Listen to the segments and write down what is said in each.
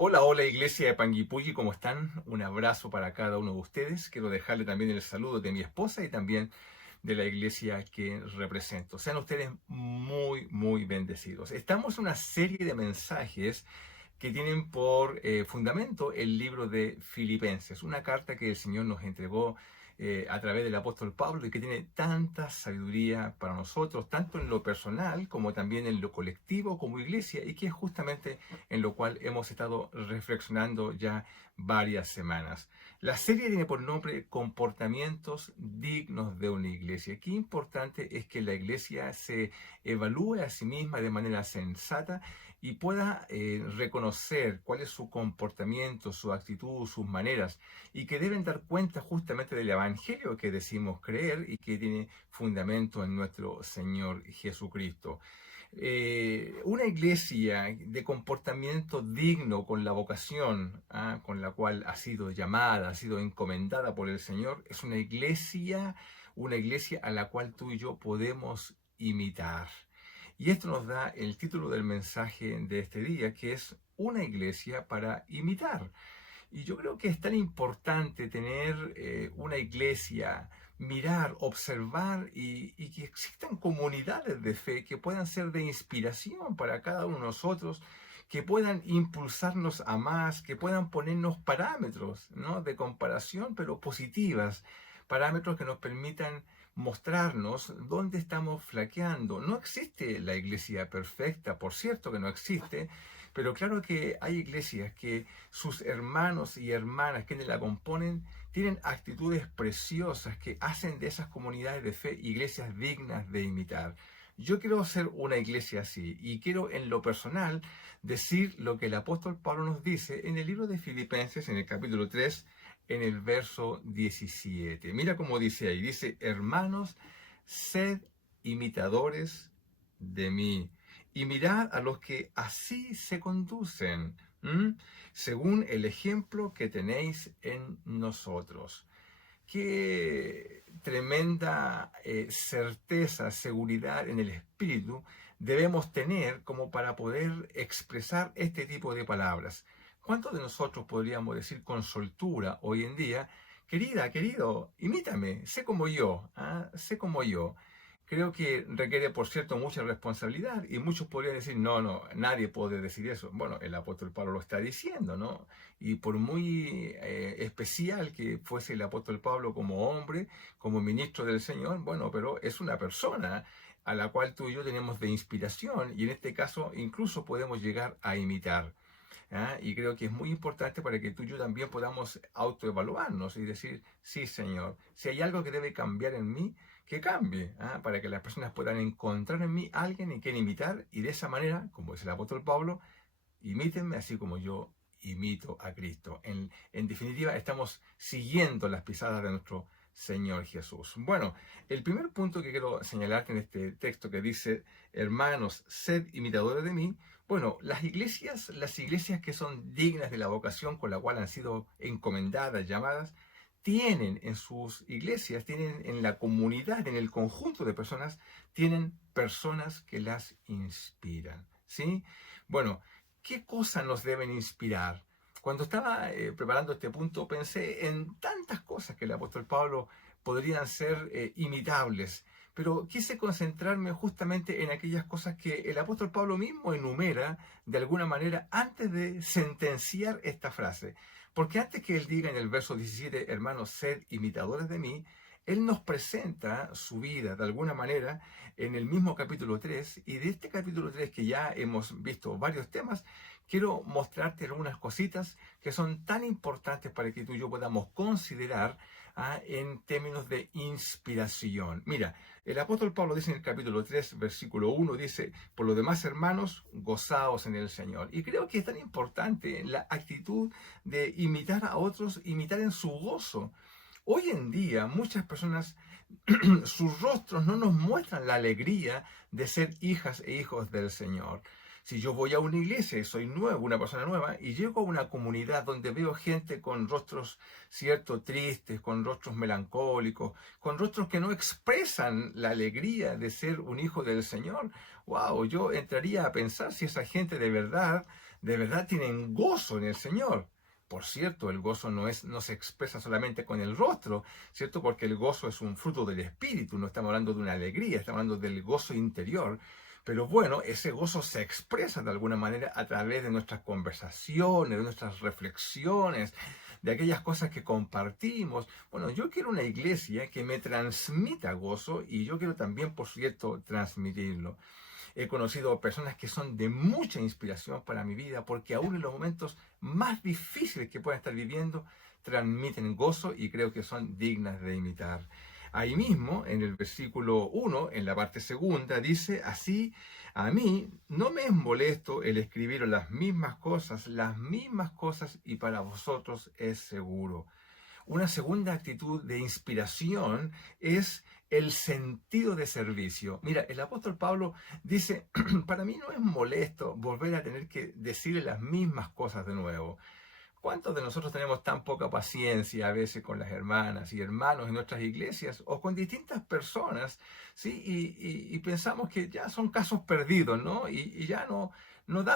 Hola, hola Iglesia de Panguipulli, ¿cómo están? Un abrazo para cada uno de ustedes. Quiero dejarle también el saludo de mi esposa y también de la iglesia que represento. Sean ustedes muy, muy bendecidos. Estamos en una serie de mensajes que tienen por fundamento el libro de Filipenses, una carta que el Señor nos entregó a través del apóstol Pablo y que tiene tanta sabiduría para nosotros, tanto en lo personal como también en lo colectivo como iglesia, y que es justamente en lo cual hemos estado reflexionando ya varias semanas. La serie tiene por nombre Comportamientos dignos de una iglesia. Qué importante es que la iglesia se evalúe a sí misma de manera sensata y pueda reconocer cuál es su comportamiento, su actitud, sus maneras, y que deben dar cuenta justamente del Evangelio que decimos creer y que tiene fundamento en nuestro Señor Jesucristo. Una iglesia de comportamiento digno con la vocación con la cual ha sido llamada, ha sido encomendada por el Señor, es una iglesia a la cual tú y yo podemos imitar. Y esto nos da el título del mensaje de este día, que es una iglesia para imitar. Y yo creo que es tan importante tener una iglesia, mirar, observar y que existan comunidades de fe que puedan ser de inspiración para cada uno de nosotros, que puedan impulsarnos a más, que puedan ponernos parámetros, ¿no?, de comparación, pero positivas, parámetros que nos permitan mostrarnos dónde estamos flaqueando. No existe la iglesia perfecta, por cierto que no existe, pero claro que hay iglesias que sus hermanos y hermanas quienes la componen tienen actitudes preciosas que hacen de esas comunidades de fe iglesias dignas de imitar. Yo quiero ser una iglesia así y quiero en lo personal decir lo que el apóstol Pablo nos dice en el libro de Filipenses, en el capítulo 3, en el verso 17. Mira cómo dice ahí, dice: hermanos, sed imitadores de mí y mirad a los que así se conducen, según el ejemplo que tenéis en nosotros. Qué tremenda certeza, seguridad en el espíritu debemos tener como para poder expresar este tipo de palabras. ¿Cuántos de nosotros podríamos decir con soltura hoy en día: querida, querido, imítame, sé como yo, sé como yo? Creo que requiere, por cierto, mucha responsabilidad, y muchos podrían decir: no, no, nadie puede decir eso. Bueno, el apóstol Pablo lo está diciendo, ¿no? Y por muy especial que fuese el apóstol Pablo como hombre, como ministro del Señor, bueno, pero es una persona a la cual tú y yo tenemos de inspiración, y en este caso incluso podemos llegar a imitar. Y creo que es muy importante para que tú y yo también podamos autoevaluarnos y decir: sí, Señor, si hay algo que debe cambiar en mí, que cambie, para que las personas puedan encontrar en mí alguien en quien imitar, y de esa manera, como dice el apóstol Pablo, imítenme así como yo imito a Cristo. En definitiva, estamos siguiendo las pisadas de nuestro Señor Jesús. Bueno, el primer punto que quiero señalarte en este texto que dice: hermanos, sed imitadores de mí. Bueno, las iglesias que son dignas de la vocación con la cual han sido encomendadas, llamadas, tienen en sus iglesias, tienen en la comunidad, en el conjunto de personas, tienen personas que las inspiran, ¿sí? Bueno, ¿qué cosas nos deben inspirar? Cuando estaba preparando este punto, pensé en tantas cosas que el apóstol Pablo podrían ser imitables, pero quise concentrarme justamente en aquellas cosas que el apóstol Pablo mismo enumera de alguna manera antes de sentenciar esta frase. Porque antes que él diga en el verso 17, hermanos, sed imitadores de mí, él nos presenta su vida de alguna manera en el mismo capítulo 3, y de este capítulo 3, que ya hemos visto varios temas, quiero mostrarte algunas cositas que son tan importantes para que tú y yo podamos considerar en términos de inspiración. Mira, el apóstol Pablo dice en el capítulo 3, versículo 1, dice: por lo demás, hermanos, gozaos en el Señor. Y creo que es tan importante la actitud de imitar a otros, imitar en su gozo. Hoy en día muchas personas, sus rostros no nos muestran la alegría de ser hijas e hijos del Señor. Si yo voy a una iglesia y soy nuevo, una persona nueva, y llego a una comunidad donde veo gente con rostros, cierto, tristes, con rostros melancólicos, con rostros que no expresan la alegría de ser un hijo del Señor, wow, yo entraría a pensar si esa gente de verdad de verdad tienen gozo en el Señor. Por cierto, el gozo no se expresa solamente con el rostro, ¿cierto? Porque el gozo es un fruto del Espíritu, no estamos hablando de una alegría, estamos hablando del gozo interior. Pero bueno, ese gozo se expresa de alguna manera a través de nuestras conversaciones, de nuestras reflexiones, de aquellas cosas que compartimos. Bueno, yo quiero una iglesia que me transmita gozo y yo quiero también, por cierto, transmitirlo. He conocido personas que son de mucha inspiración para mi vida porque aún en los momentos más difíciles que puedan estar viviendo, transmiten gozo y creo que son dignas de imitar. Ahí mismo, en el versículo 1, en la parte segunda, dice así: a mí no me es molesto el escribir las mismas cosas, y para vosotros es seguro. Una segunda actitud de inspiración es el sentido de servicio. Mira, el apóstol Pablo dice, para mí no es molesto volver a tener que decirle las mismas cosas de nuevo. ¿Cuántos de nosotros tenemos tan poca paciencia a veces con las hermanas y hermanos en nuestras iglesias o con distintas personas, ¿sí? Y pensamos que ya son casos perdidos, ¿no? Y ya no nos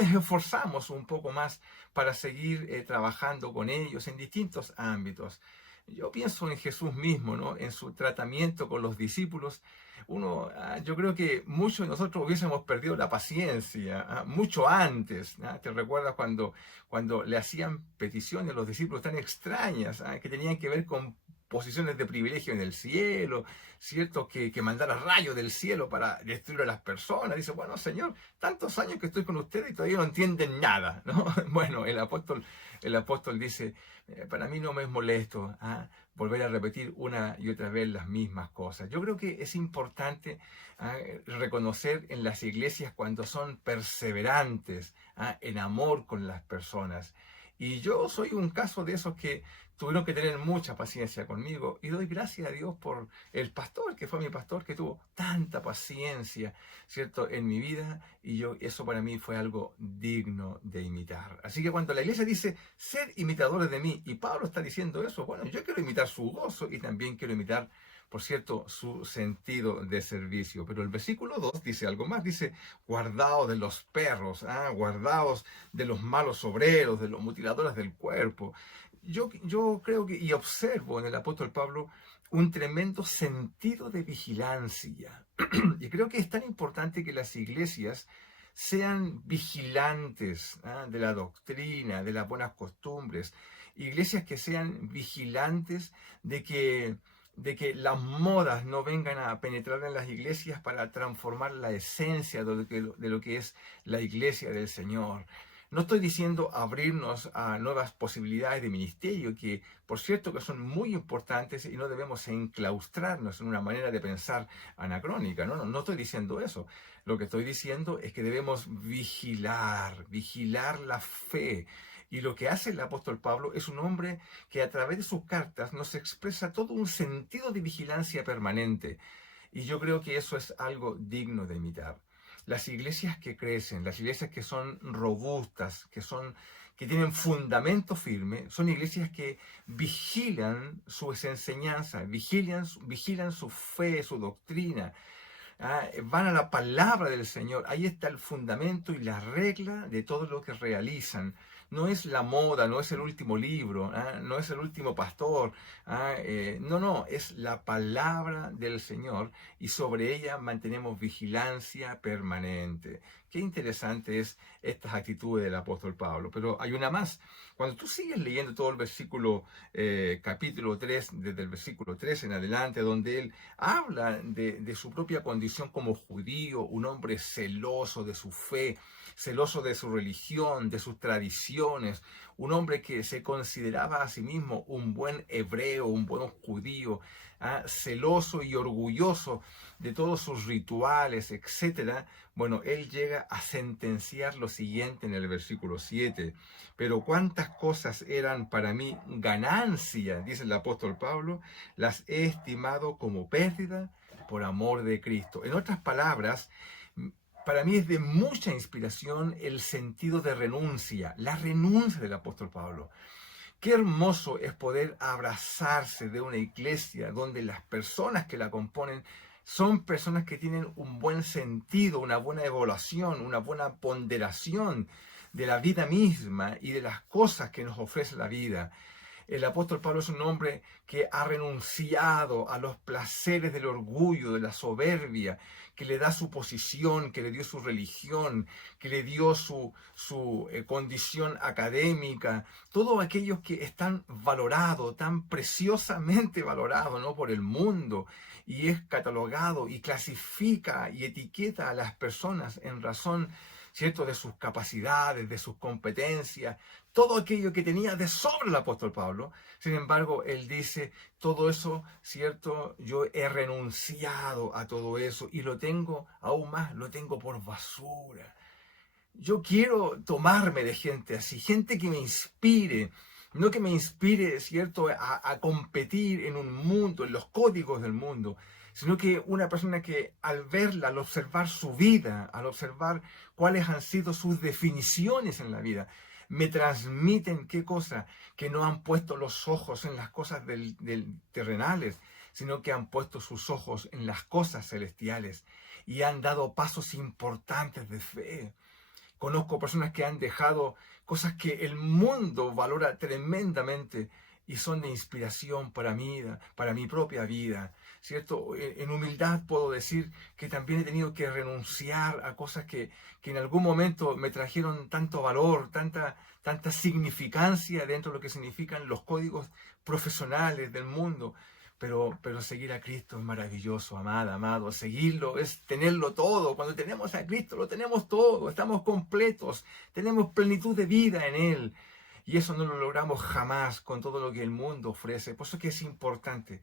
esforzamos un poco más para seguir trabajando con ellos en distintos ámbitos. Yo pienso en Jesús mismo, ¿no? En su tratamiento con los discípulos. Yo creo que muchos de nosotros hubiésemos perdido la paciencia mucho antes. ¿Te recuerdas cuando le hacían peticiones a los discípulos tan extrañas que tenían que ver con posiciones de privilegio en el cielo, ¿cierto? Que mandara rayos del cielo para destruir a las personas? Dice, bueno, Señor, tantos años que estoy con ustedes y todavía no entienden nada, ¿no? Bueno, el apóstol dice, para mí no me es molesto volver a repetir una y otra vez las mismas cosas. Yo creo que es importante reconocer en las iglesias cuando son perseverantes en amor con las personas. Y yo soy un caso de esos que tuvieron que tener mucha paciencia conmigo y doy gracias a Dios por el pastor, que fue mi pastor, que tuvo tanta paciencia, ¿cierto?, en mi vida, y eso para mí fue algo digno de imitar. Así que cuando la iglesia dice, ser imitadores de mí, y Pablo está diciendo eso, bueno, yo quiero imitar su gozo y también quiero imitar, por cierto, su sentido de servicio. Pero el versículo 2 dice algo más, dice, guardaos de los perros, guardaos de los malos obreros, de los mutiladores del cuerpo. Yo creo que, y observo en el apóstol Pablo, un tremendo sentido de vigilancia. Y creo que es tan importante que las iglesias sean vigilantes de la doctrina, de las buenas costumbres. Iglesias que sean vigilantes de que las modas no vengan a penetrar en las iglesias para transformar la esencia de lo que es la iglesia del Señor. No estoy diciendo abrirnos a nuevas posibilidades de ministerio, que por cierto que son muy importantes y no debemos enclaustrarnos en una manera de pensar anacrónica. No estoy diciendo eso. Lo que estoy diciendo es que debemos vigilar la fe. Y lo que hace el apóstol Pablo es un hombre que a través de sus cartas nos expresa todo un sentido de vigilancia permanente. Y yo creo que eso es algo digno de imitar. Las iglesias que crecen, las iglesias que son robustas, que tienen fundamento firme, son iglesias que vigilan sus enseñanzas, vigilan su fe, su doctrina. Van a la palabra del Señor. Ahí está el fundamento y la regla de todo lo que realizan. No es la moda, no es el último libro, no es el último pastor. No, es la palabra del Señor y sobre ella mantenemos vigilancia permanente. Qué interesante es estas actitudes del apóstol Pablo. Pero hay una más. Cuando tú sigues leyendo todo el versículo, capítulo 3, desde el versículo 3 en adelante, donde él habla de su propia condición como judío, un hombre celoso de su fe, celoso de su religión, de sus tradiciones, un hombre que se consideraba a sí mismo un buen hebreo, un buen judío, celoso y orgulloso de todos sus rituales, etc. Bueno, él llega a sentenciar lo siguiente en el versículo 7. Pero cuántas cosas eran para mí ganancia, dice el apóstol Pablo, las he estimado como pérdida por amor de Cristo. En otras palabras, para mí es de mucha inspiración el sentido de renuncia, la renuncia del apóstol Pablo. Qué hermoso es poder abrazarse de una iglesia donde las personas que la componen Son personas que tienen un buen sentido, una buena evaluación, una buena ponderación de la vida misma y de las cosas que nos ofrece la vida. El apóstol Pablo es un hombre que ha renunciado a los placeres del orgullo, de la soberbia, que le da su posición, que le dio su religión, que le dio su condición académica, todos aquellos que están valorados, tan preciosamente valorados, ¿no?, por el mundo, y es catalogado y clasifica y etiqueta a las personas en razón, ¿cierto?, de sus capacidades, de sus competencias, todo aquello que tenía de sobra el apóstol Pablo. Sin embargo, él dice, todo eso, ¿cierto? Yo he renunciado a todo eso y lo tengo, aún más, lo tengo por basura. Yo quiero tomarme de gente así, gente que me inspire, no que me inspire, ¿cierto?, a competir en un mundo, en los códigos del mundo, sino que una persona que al verla, al observar su vida, al observar cuáles han sido sus definiciones en la vida, me transmiten qué cosa, que no han puesto los ojos en las cosas terrenales, sino que han puesto sus ojos en las cosas celestiales y han dado pasos importantes de fe. Conozco personas que han dejado cosas que el mundo valora tremendamente y son de inspiración para mi propia vida, ¿cierto? En humildad puedo decir que también he tenido que renunciar a cosas que en algún momento me trajeron tanto valor, tanta significancia dentro de lo que significan los códigos profesionales del mundo. Pero seguir a Cristo es maravilloso, amada, amado. Seguirlo es tenerlo todo. Cuando tenemos a Cristo lo tenemos todo. Estamos completos. Tenemos plenitud de vida en Él. Y eso no lo logramos jamás con todo lo que el mundo ofrece. Por eso que es importante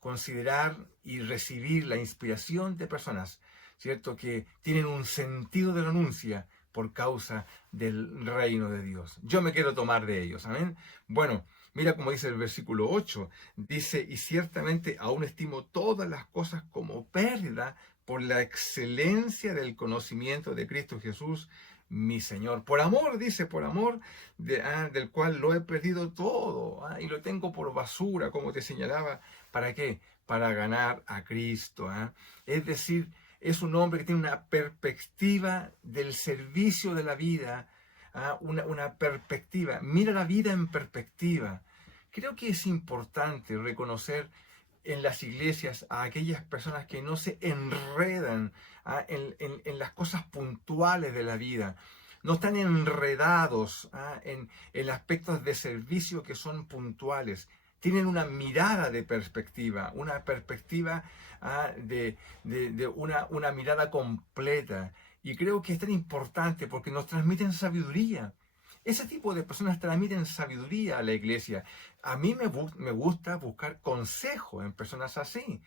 considerar y recibir la inspiración de personas, ¿cierto?, que tienen un sentido de renuncia por causa del reino de Dios. Yo me quiero tomar de ellos. Amén. Bueno. Mira cómo dice el versículo 8, dice, y ciertamente aún estimo todas las cosas como pérdida por la excelencia del conocimiento de Cristo Jesús, mi Señor. Por amor, dice, por amor del cual lo he perdido todo y lo tengo por basura, como te señalaba. ¿Para qué? Para ganar a Cristo. Es decir, es un hombre que tiene una perspectiva del servicio de la vida, una perspectiva, mira la vida en perspectiva. Creo que es importante reconocer en las iglesias a aquellas personas que no se enredan en las cosas puntuales de la vida, no están enredados en aspectos de servicio que son puntuales, tienen una mirada de perspectiva, una perspectiva una mirada completa. Y creo que es tan importante porque nos transmiten sabiduría. Ese tipo de personas transmiten sabiduría a la iglesia. A mí me gusta buscar consejo en personas así.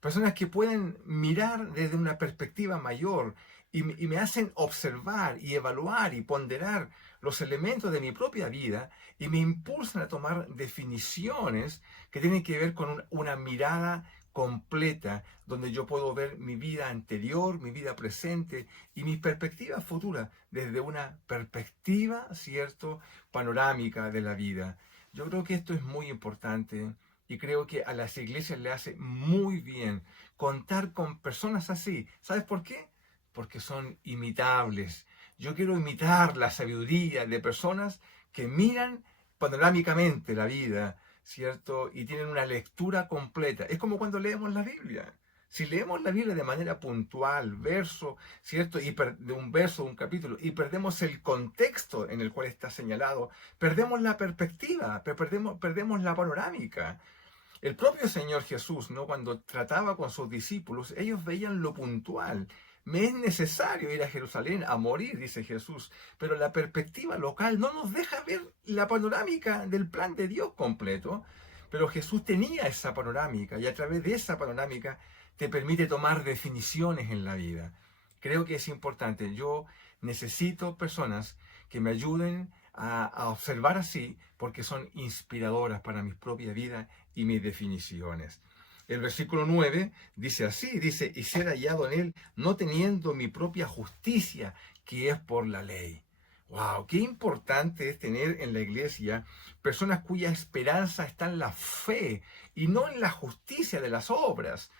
Personas que pueden mirar desde una perspectiva mayor y me hacen observar y evaluar y ponderar los elementos de mi propia vida y me impulsan a tomar definiciones que tienen que ver con una mirada completa, donde yo puedo ver mi vida anterior, mi vida presente y mi perspectiva futura desde una perspectiva, ¿cierto?, panorámica de la vida. Yo creo que esto es muy importante y creo que a las iglesias le hace muy bien contar con personas así. ¿Sabes por qué? Porque son imitables. Yo quiero imitar la sabiduría de personas que miran panorámicamente la vida, ¿cierto? Y tienen una lectura completa. Es como cuando leemos la Biblia. Si leemos la Biblia de manera puntual, verso, ¿cierto? De un verso, de un capítulo, y perdemos el contexto en el cual está señalado, perdemos la perspectiva, perdemos la panorámica. El propio Señor Jesús, ¿no?, cuando trataba con sus discípulos, ellos veían lo puntual. Me es necesario ir a Jerusalén a morir, dice Jesús, pero la perspectiva local no nos deja ver la panorámica del plan de Dios completo. Pero Jesús tenía esa panorámica y a través de esa panorámica te permite tomar definiciones en la vida. Creo que es importante. Yo necesito personas que me ayuden a observar así, porque son inspiradoras para mi propia vida y mis definiciones. El versículo 9 dice así, dice, y ser hallado en él, no teniendo mi propia justicia, que es por la ley. ¡Wow! Qué importante es tener en la iglesia personas cuya esperanza está en la fe y no en la justicia de las obras.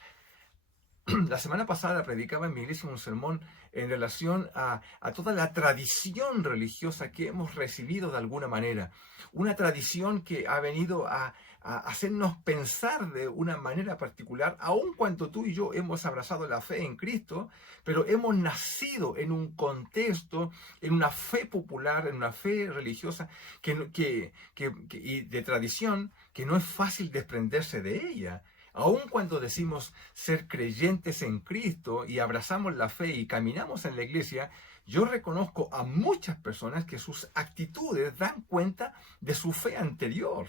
La semana pasada predicaba en mi iglesia un sermón en relación a toda la tradición religiosa que hemos recibido de alguna manera. Una tradición que ha venido a hacernos pensar de una manera particular, aun cuando tú y yo hemos abrazado la fe en Cristo, pero hemos nacido en un contexto, en una fe popular, en una fe religiosa y de tradición que no es fácil desprenderse de ella. Aun cuando decimos ser creyentes en Cristo y abrazamos la fe y caminamos en la iglesia, yo reconozco a muchas personas que sus actitudes dan cuenta de su fe anterior.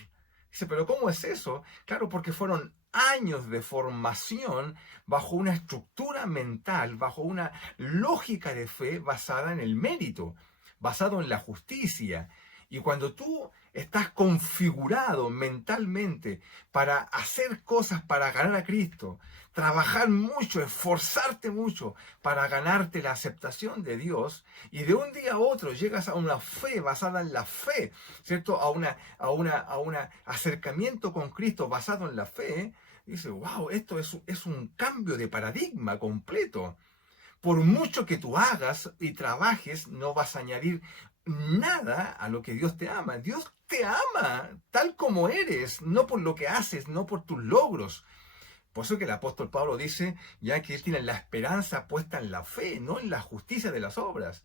Dice, pero ¿cómo es eso? Claro, porque fueron años de formación bajo una estructura mental, bajo una lógica de fe basada en el mérito, basado en la justicia. Y cuando tú estás configurado mentalmente para hacer cosas para ganar a Cristo, trabajar mucho, esforzarte mucho para ganarte la aceptación de Dios, y de un día a otro llegas a una fe basada en la fe, ¿cierto? A un acercamiento con Cristo basado en la fe, dice, wow, esto es un cambio de paradigma completo. Por mucho que tú hagas y trabajes, no vas a añadir nada a lo que Dios te ama. Dios te ama tal como eres, no por lo que haces, no por tus logros. Por eso que el apóstol Pablo dice ya que él tiene la esperanza puesta en la fe, no en la justicia de las obras.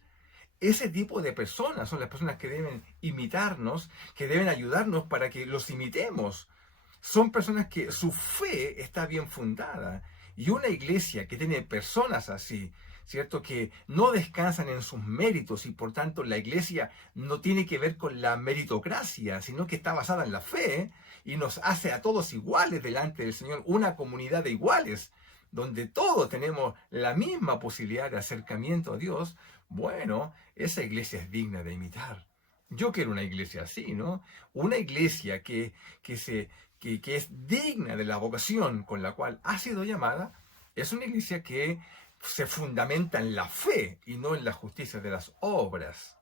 Ese tipo de personas son las personas que deben imitarnos, que deben ayudarnos para que los imitemos. Son personas que su fe está bien fundada. Y una iglesia que tiene personas así, ¿cierto? Que no descansan en sus méritos y por tanto la iglesia no tiene que ver con la meritocracia, sino que está basada en la fe y nos hace a todos iguales delante del Señor, una comunidad de iguales, donde todos tenemos la misma posibilidad de acercamiento a Dios. Bueno, esa iglesia es digna de imitar. Yo quiero una iglesia así, ¿no? Una iglesia que es digna de la vocación con la cual ha sido llamada, es una iglesia que se fundamenta en la fe y no en la justicia de las obras.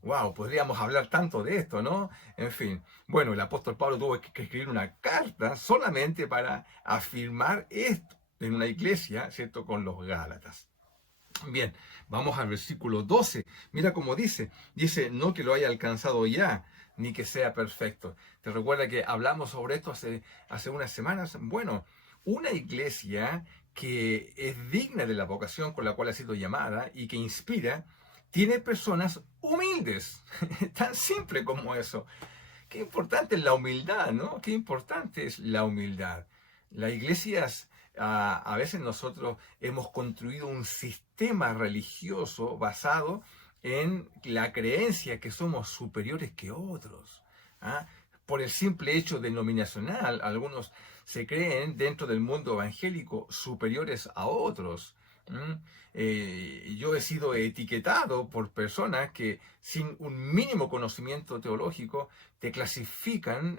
Wow, podríamos hablar tanto de esto, ¿no? En fin, bueno, el apóstol Pablo tuvo que escribir una carta solamente para afirmar esto en una iglesia, ¿cierto? Con los Gálatas. Bien, vamos al versículo 12. Mira cómo dice, no que lo haya alcanzado ya, ni que sea perfecto. ¿Te recuerda que hablamos sobre esto hace unas semanas? Bueno, una iglesia que es digna de la vocación con la cual ha sido llamada y que inspira, tiene personas humildes. Tan simple como eso. Qué importante es la humildad, ¿no? Qué importante es la humildad. Las iglesias, a veces nosotros hemos construido un sistema religioso basado en la creencia que somos superiores que otros. ¿Ah? Por el simple hecho denominacional, algunos se creen dentro del mundo evangélico superiores a otros. Yo he sido etiquetado por personas que sin un mínimo conocimiento teológico te clasifican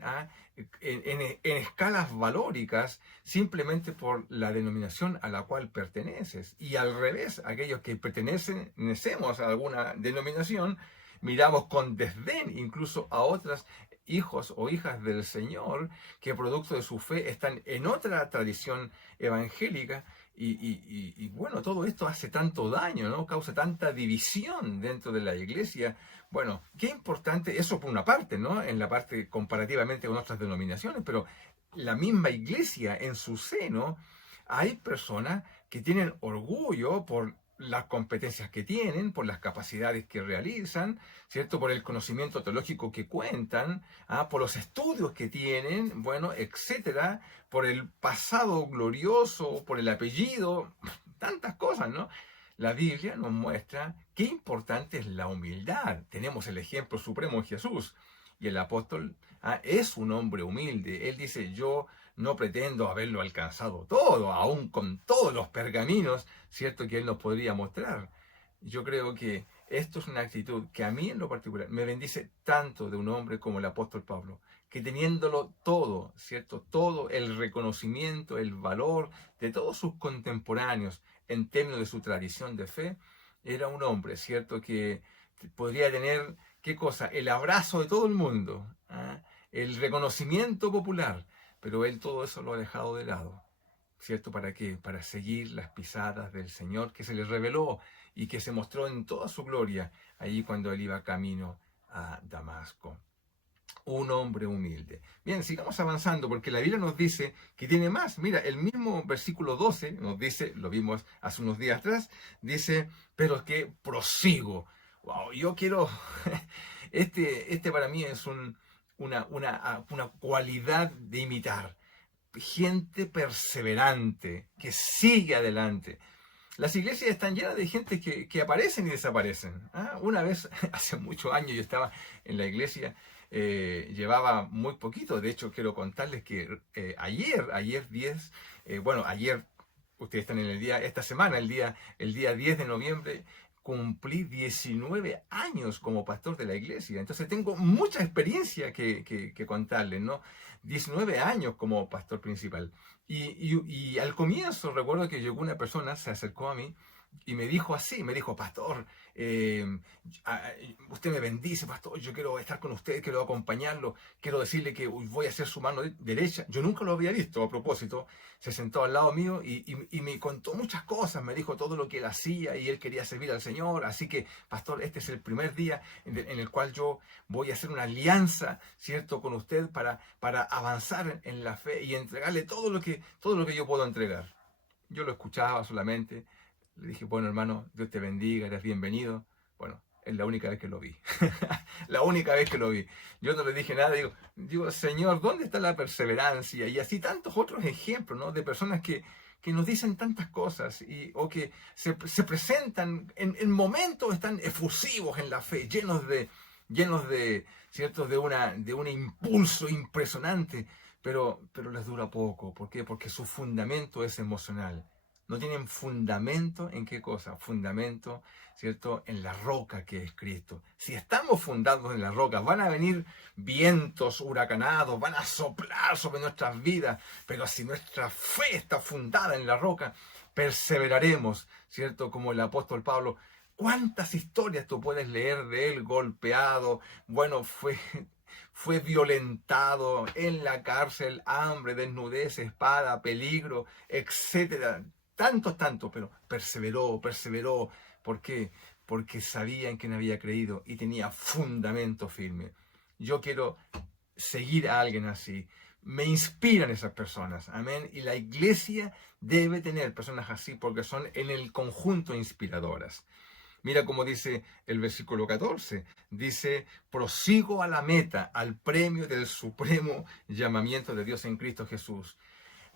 en escalas valóricas simplemente por la denominación a la cual perteneces. Y al revés, aquellos que pertenecemos a alguna denominación, miramos con desdén incluso a otras hijos o hijas del Señor que producto de su fe están en otra tradición evangélica y bueno, todo esto hace tanto daño, ¿no? Causa tanta división dentro de la iglesia. Bueno, qué importante, eso por una parte, ¿no? En la parte comparativamente con otras denominaciones, pero la misma iglesia en su seno, hay personas que tienen orgullo por las competencias que tienen, por las capacidades que realizan, ¿cierto? Por el conocimiento teológico que cuentan, por los estudios que tienen, bueno, etcétera, por el pasado glorioso, por el apellido, tantas cosas, ¿no? La Biblia nos muestra qué importante es la humildad. Tenemos el ejemplo supremo en Jesús. Y el apóstol es un hombre humilde. Él dice, yo no pretendo haberlo alcanzado todo, aún con todos los pergaminos, ¿cierto? Que él nos podría mostrar. Yo creo que esto es una actitud que a mí en lo particular me bendice tanto de un hombre como el apóstol Pablo, que teniéndolo todo, ¿cierto? Todo el reconocimiento, el valor de todos sus contemporáneos en términos de su tradición de fe, era un hombre, ¿cierto? Que podría tener, ¿qué cosa? El abrazo de todo el mundo, el reconocimiento popular, pero él todo eso lo ha dejado de lado. ¿cierto? ¿Para qué? Para seguir las pisadas del Señor que se le reveló y que se mostró en toda su gloria allí cuando él iba camino a Damasco. Un hombre humilde. Bien, sigamos avanzando porque la Biblia nos dice que tiene más. Mira, el mismo versículo 12 nos dice, lo vimos hace unos días atrás, dice, pero que prosigo. Wow, yo quiero, este para mí es una cualidad de imitar. Gente perseverante, que sigue adelante. Las iglesias están llenas de gente que aparecen y desaparecen. ¿Ah? Una vez, hace muchos años, yo estaba en la iglesia, llevaba muy poquito. De hecho, quiero contarles que ayer 10, ayer, ustedes están en el día, esta semana, el día 10 de noviembre, cumplí 19 años como pastor de la iglesia. Entonces tengo mucha experiencia que contarles, ¿no? 19 años como pastor principal. Y al comienzo recuerdo que llegó una persona, se acercó a mí y me dijo así, me dijo, pastor, usted me bendice, pastor, yo quiero estar con usted, quiero acompañarlo, quiero decirle que voy a ser su mano derecha. Yo nunca lo había visto, a propósito, se sentó al lado mío y me contó muchas cosas, me dijo todo lo que él hacía y él quería servir al Señor, así que, pastor, este es el primer día en el cual yo voy a hacer una alianza, ¿cierto?, con usted para avanzar en la fe y entregarle todo lo que yo puedo entregar. Yo lo escuchaba solamente. Le dije, bueno, hermano, Dios te bendiga, eres bienvenido. Bueno, es la única vez que lo vi. La única vez que lo vi. Yo no le dije nada, digo, Señor, ¿dónde está la perseverancia? Y así tantos otros ejemplos, ¿no? De personas que nos dicen tantas cosas o que se presentan en momentos están efusivos en la fe, llenos de, ¿cierto? De un impulso impresionante, pero les dura poco. ¿Por qué? Porque su fundamento es emocional. No tienen fundamento en qué cosa, fundamento, ¿cierto?, en la roca que es Cristo. Si estamos fundados en la roca, van a venir vientos huracanados, van a soplar sobre nuestras vidas, pero si nuestra fe está fundada en la roca, perseveraremos, ¿cierto? Como el apóstol Pablo. ¿Cuántas historias tú puedes leer de él golpeado? Bueno, fue violentado en la cárcel, hambre, desnudez, espada, peligro, etcétera. Tanto, pero perseveró. ¿Por qué? Porque sabía en quién había creído y tenía fundamento firme. Yo quiero seguir a alguien así. Me inspiran esas personas, amén. Y la iglesia debe tener personas así porque son en el conjunto inspiradoras. Mira cómo dice el versículo 14. Dice, prosigo a la meta, al premio del supremo llamamiento de Dios en Cristo Jesús.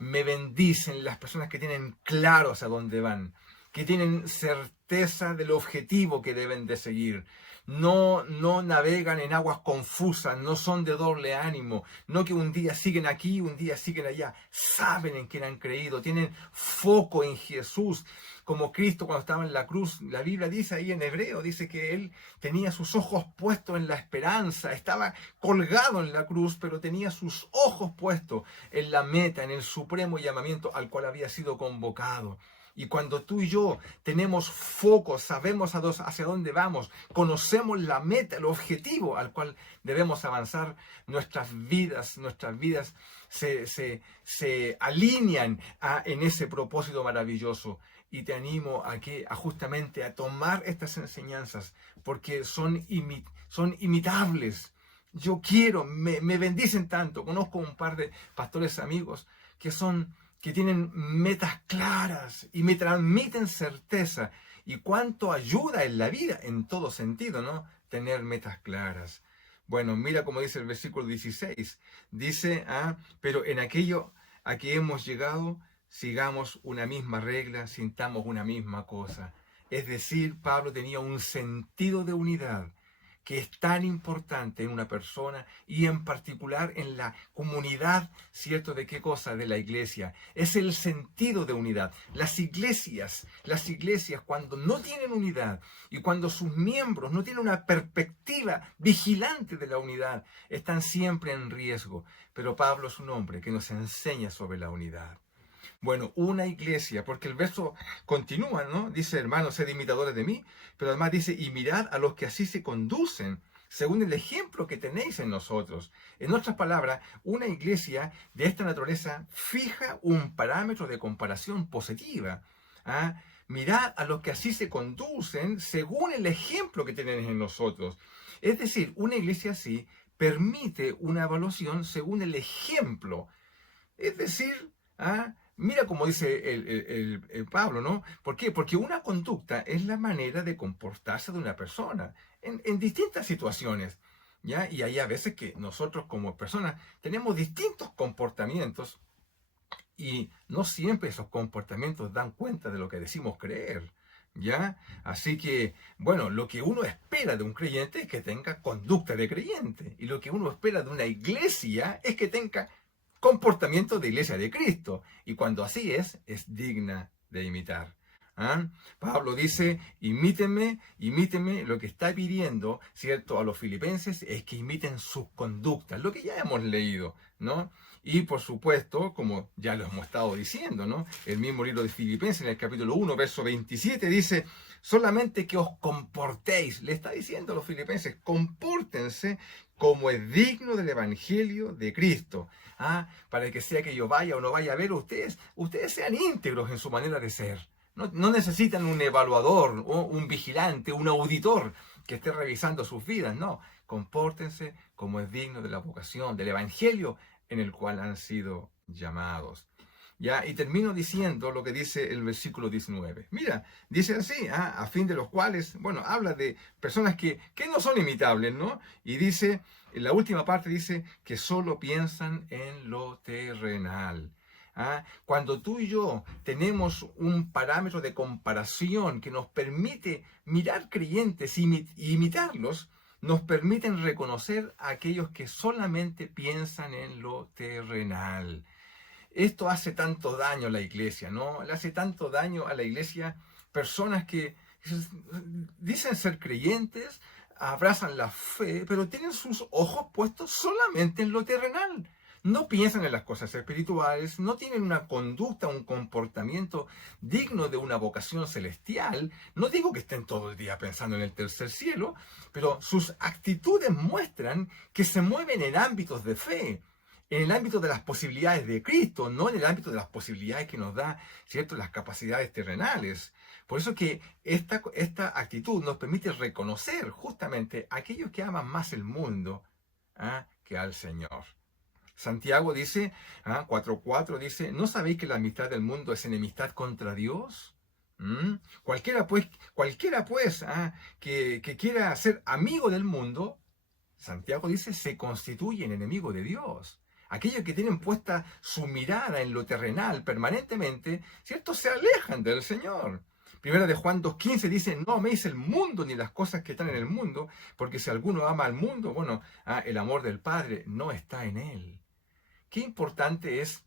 Me bendicen las personas que tienen claro hacia dónde van, que tienen certeza del objetivo que deben de seguir. No navegan en aguas confusas, no son de doble ánimo, no que un día siguen aquí, un día siguen allá. Saben en quién han creído, tienen foco en Jesús. Como Cristo cuando estaba en la cruz, la Biblia dice ahí en hebreo, dice que Él tenía sus ojos puestos en la esperanza, estaba colgado en la cruz, pero tenía sus ojos puestos en la meta, en el supremo llamamiento al cual había sido convocado. Y cuando tú y yo tenemos foco, sabemos hacia dónde vamos, conocemos la meta, el objetivo al cual debemos avanzar, nuestras vidas se alinean en ese propósito maravilloso. Y te animo justamente a tomar estas enseñanzas, porque son imitables. Yo me bendicen tanto. Conozco un par de pastores amigos que tienen metas claras y me transmiten certeza. Y cuánto ayuda en la vida, en todo sentido, ¿no? Tener metas claras. Bueno, mira cómo dice el versículo 16. Dice, pero en aquello a que hemos llegado, sigamos una misma regla, sintamos una misma cosa. Es decir, Pablo tenía un sentido de unidad que es tan importante en una persona y en particular en la comunidad, ¿cierto? ¿De qué cosa? De la iglesia. Es el sentido de unidad. Las iglesias cuando no tienen unidad y cuando sus miembros no tienen una perspectiva vigilante de la unidad, están siempre en riesgo. Pero Pablo es un hombre que nos enseña sobre la unidad. Bueno, una iglesia, porque el verso continúa, ¿no? Dice, hermanos, sed imitadores de mí, pero además dice, y mirad a los que así se conducen, según el ejemplo que tenéis en nosotros. En otras palabras, una iglesia de esta naturaleza fija un parámetro de comparación positiva. ¿Ah? Mirad a los que así se conducen según el ejemplo que tenéis en nosotros. Es decir, una iglesia así permite una evaluación según el ejemplo. Es decir, mira como dice el Pablo, ¿no? ¿Por qué? Porque una conducta es la manera de comportarse de una persona en distintas situaciones, ¿ya? Y hay a veces que nosotros como personas tenemos distintos comportamientos y no siempre esos comportamientos dan cuenta de lo que decimos creer, ¿ya? Así que, bueno, lo que uno espera de un creyente es que tenga conducta de creyente. Y lo que uno espera de una iglesia es que tenga comportamiento de iglesia de Cristo. Y cuando así es digna de imitar. ¿Ah? Pablo dice, imítenme, lo que está pidiendo, ¿cierto? A los filipenses es que imiten sus conductas, lo que ya hemos leído, ¿no? Y por supuesto, como ya lo hemos estado diciendo, ¿no? El mismo libro de Filipenses, en el capítulo 1, verso 27, dice, solamente que os comportéis, le está diciendo a los filipenses, compórtense como es digno del Evangelio de Cristo. Para que sea que yo vaya o no vaya a ver, ustedes sean íntegros en su manera de ser. No necesitan un evaluador, o un vigilante, un auditor que esté revisando sus vidas, no. Compórtense como es digno de la vocación, del Evangelio en el cual han sido llamados. ¿Ya? Y termino diciendo lo que dice el versículo 19. Mira, dice así, a fin de los cuales, bueno, habla de personas que no son imitables, ¿no? Y dice, en la última parte dice que solo piensan en lo terrenal. Cuando tú y yo tenemos un parámetro de comparación que nos permite mirar creyentes y imitarlos, nos permiten reconocer a aquellos que solamente piensan en lo terrenal. Esto hace tanto daño a la iglesia, ¿no? Le hace tanto daño a la iglesia personas que dicen ser creyentes, abrazan la fe, pero tienen sus ojos puestos solamente en lo terrenal. No piensan en las cosas espirituales, no tienen una conducta, un comportamiento digno de una vocación celestial. No digo que estén todo el día pensando en el tercer cielo, pero sus actitudes muestran que se mueven en ámbitos de fe, en el ámbito de las posibilidades de Cristo, no en el ámbito de las posibilidades que nos da, ¿cierto?, las capacidades terrenales. Por eso que esta actitud nos permite reconocer justamente a aquellos que aman más el mundo que al Señor. Santiago dice, 4:4 dice, ¿no sabéis que la amistad del mundo es enemistad contra Dios? Cualquiera pues que quiera ser amigo del mundo, Santiago dice, se constituye en enemigo de Dios. Aquellos que tienen puesta su mirada en lo terrenal permanentemente, ¿cierto?, se alejan del Señor. Primera de Juan 2:15 dice, no améis el mundo ni las cosas que están en el mundo, porque si alguno ama al mundo, bueno, el amor del Padre no está en él. Qué importante es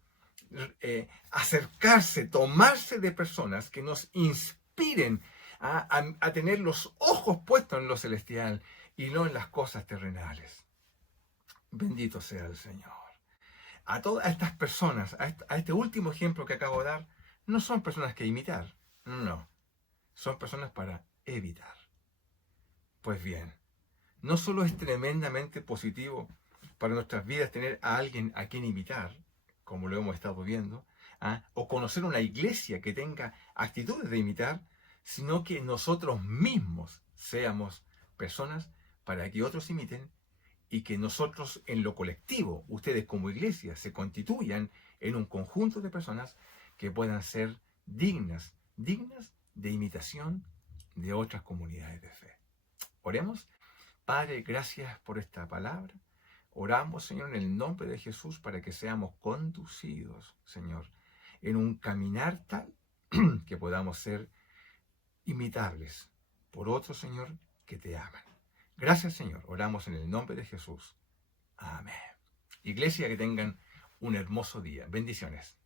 acercarse, tomarse de personas que nos inspiren a tener los ojos puestos en lo celestial y no en las cosas terrenales. Bendito sea el Señor. A todas estas personas, a este último ejemplo que acabo de dar, no son personas que imitar, no, son personas para evitar. Pues bien, no solo es tremendamente positivo para nuestras vidas tener a alguien a quien imitar, como lo hemos estado viendo, o conocer una iglesia que tenga actitudes de imitar, sino que nosotros mismos seamos personas para que otros imiten y que nosotros en lo colectivo, ustedes como iglesia, se constituyan en un conjunto de personas que puedan ser dignas de imitación de otras comunidades de fe. Oremos. Padre, gracias por esta palabra. Oramos, Señor, en el nombre de Jesús para que seamos conducidos, Señor, en un caminar tal que podamos ser imitables por otros, Señor, que te aman. Gracias, Señor. Oramos en el nombre de Jesús. Amén. Iglesia, que tengan un hermoso día. Bendiciones.